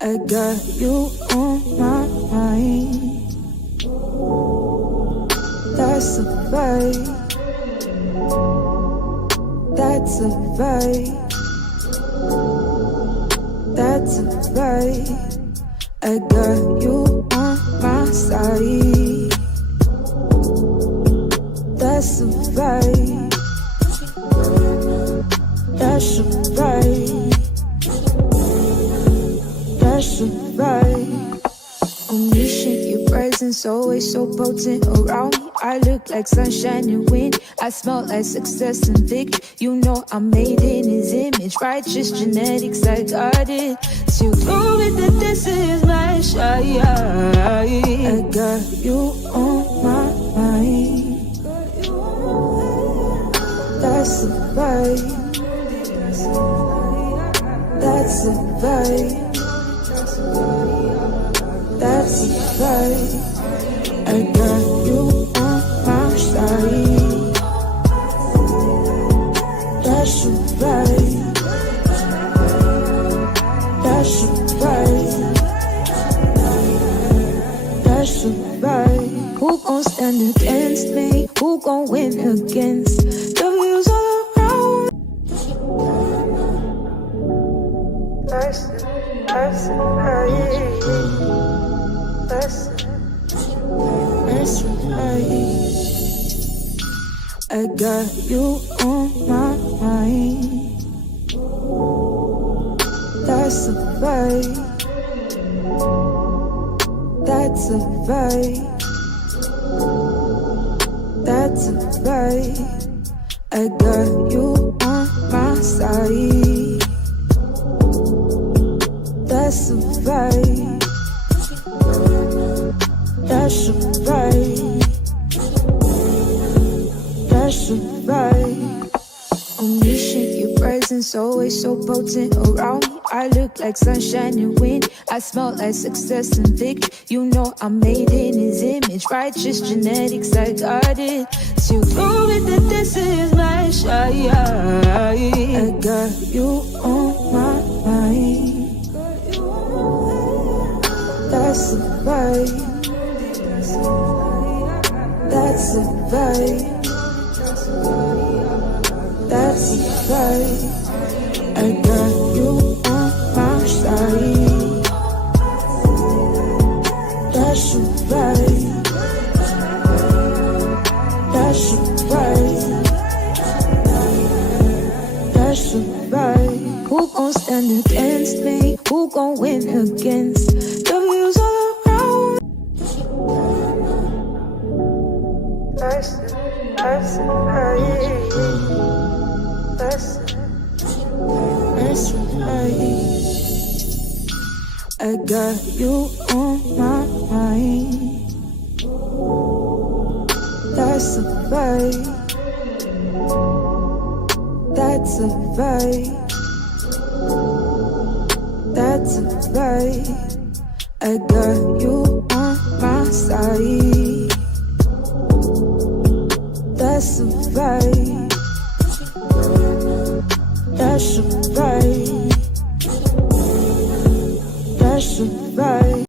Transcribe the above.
I got you on my mind. That's a vibe. That's a vibe. That's a vibe. I got you on my side. That's a vibe. That's a vibe. That's a vibe. On me, shake your presence, always so potent around me. I look like sunshine and wind. I smell like success and victory. You know I'm made in his image. Righteous genetics, I got it. So go with it, this is my shot. I got you on my mind. That's a vibe. That's a vibe. That's a vibe. I got you on my side. That's a vibe. That's a vibe. That's a vibe. Who gon' stand against me? Who gon' win against the views all around? That's a vibe. I got you on my mind. That's a vibe. That's a vibe. That's a vibe. I got you on my side. That's a vibe. That's a vibe. That's a vibe. On me, shake your presence, always so potent around me. I look like sunshine and wind. I smell like success and victory. You know I'm made in his image. Righteous genetics, I got it. So go with it, this is my shot. I got you on my mind. That's a vibe. That's a vibe. That's a vibe. I got you on my side. That's a vibe. That's a vibe. That's a vibe. Who gon' stand against me? Who gon' win against the views all around? That's a vibe. That's a vibe. I got you on my mind. That's a vibe. That's a vibe. That's a vibe. I got you